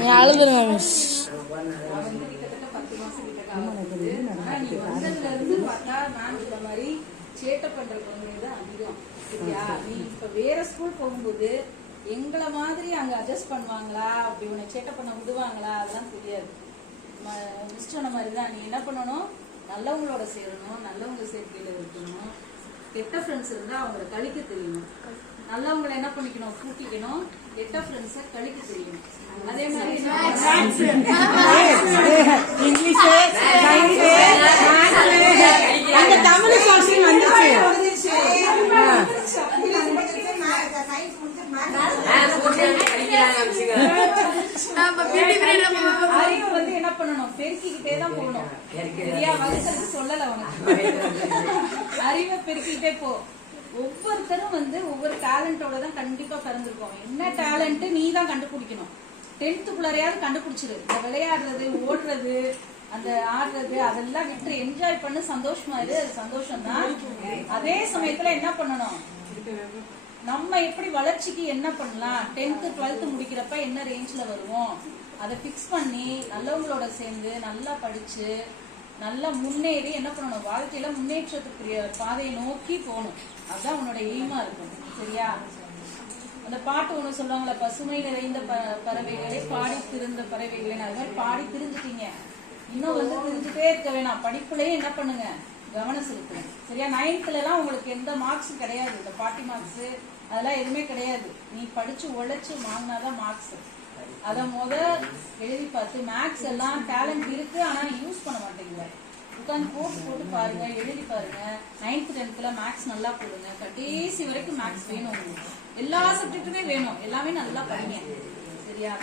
நீ அழுதுருங்க மிஸ். சேட்டை பண்ற குழந்தைங்க அதிகம். சரியா? நீ இப்ப வேற ஸ்கூல் போகும்போது எங்களை மாதிரி அங்க அட்ஜஸ்ட் பண்ணுவாங்களா, அப்படி உன்னை சேட்டை பண்ண விடுவாங்களா, அதெல்லாம் தெரியாது. மிஸ் சொன்ன மாதிரிதான் நீ என்ன பண்ணணும், நல்லவங்களோட சேரணும், நல்லவங்க சேர்க்கையில இருக்கணும். கெட்ட ஃப்ரெண்ட்ஸ் இருந்தா அவங்களை கழிக்க தெரியணும். நல்லவங்களை என்ன பண்ணிக்கணும், கூட்டிக்கணும். கெட்ட ஃப்ரெண்ட்ஸை கழிக்க தெரியணும். அதே மாதிரி அறிவு வந்து என்ன பண்ணணும், பெருக்கிக்கிட்டே தான் போகணும். சரியா? வகுக்கிறது சொல்லல உனக்கு. அறிவை பெருக்கிக்கிட்டே போ. ஒவ்வொருத்தரும் வந்து ஒவ்வொரு டேலண்டோட தான் கண்டிப்பா பிறந்திருக்கோம். என்ன டேலண்ட் நீ தான் கண்டுபிடிக்கணும். 10th கண்டுபிடிச்சிரு. இந்த விளையாடுறது, ஓடுறது, அந்த ஆடுறது அதெல்லாம் விட்டு என்ஜாய் பண்ணு, சந்தோஷமா இரு. அது சந்தோஷம் தான். அதே சமயத்துல என்ன பண்ணணும், நம்ம எப்படி வளர்ச்சிக்கு என்ன பண்ணலாம், 10th 12th முடிக்கிறப்ப என்ன ரேஞ்ச்ல வருவோம் அதை பிக்ஸ் பண்ணி நல்லவங்களோட சேர்ந்து நல்லா படிச்சு நல்லா முன்னேறி என்ன பண்ணணும், வாழ்க்கையில முன்னேற்றத்துக்குரிய பாதையை நோக்கி போகணும். அதுதான் உன்னோட எய்மா இருக்கும். சரியா? அந்த பாட்டு ஒண்ணு சொல்லுவாங்களே, பசுமை நிறைந்த பறவைகளே பாடி திருந்த பறவைகளே. அது மாதிரி பாடி திருந்துட்டீங்க. இன்னும் வந்து திருந்துட்டே இருக்க வேணாம். படிப்புலயே என்ன பண்ணுங்க, கவனம் செலுத்துங்க. சரியா? 9th எல்லாம் உங்களுக்கு எந்த மார்க்ஸும் கிடையாது. இந்த 40 மார்க்ஸ் அதெல்லாம் எதுவுமே கிடையாது. நீ படிச்சு உழைச்சு வாங்கினாதான் மார்க்ஸ். அத எழுதி பார்த்து, மேக்ஸ் எல்லாம் டேலண்ட் இருக்கு ஆனா யூஸ் பண்ண மாட்டேங்குது. உட்காந்து போட்டு பாருங்க, எழுதி பாருங்க. 9th 10th மேக்ஸ் நல்லா போடுங்க. கடைசி வரைக்கும் மேக்ஸ் வேணும். எல்லா சப்ஜெக்டுமே வேணும். எல்லாமே நல்லா படிங்க. சரியா?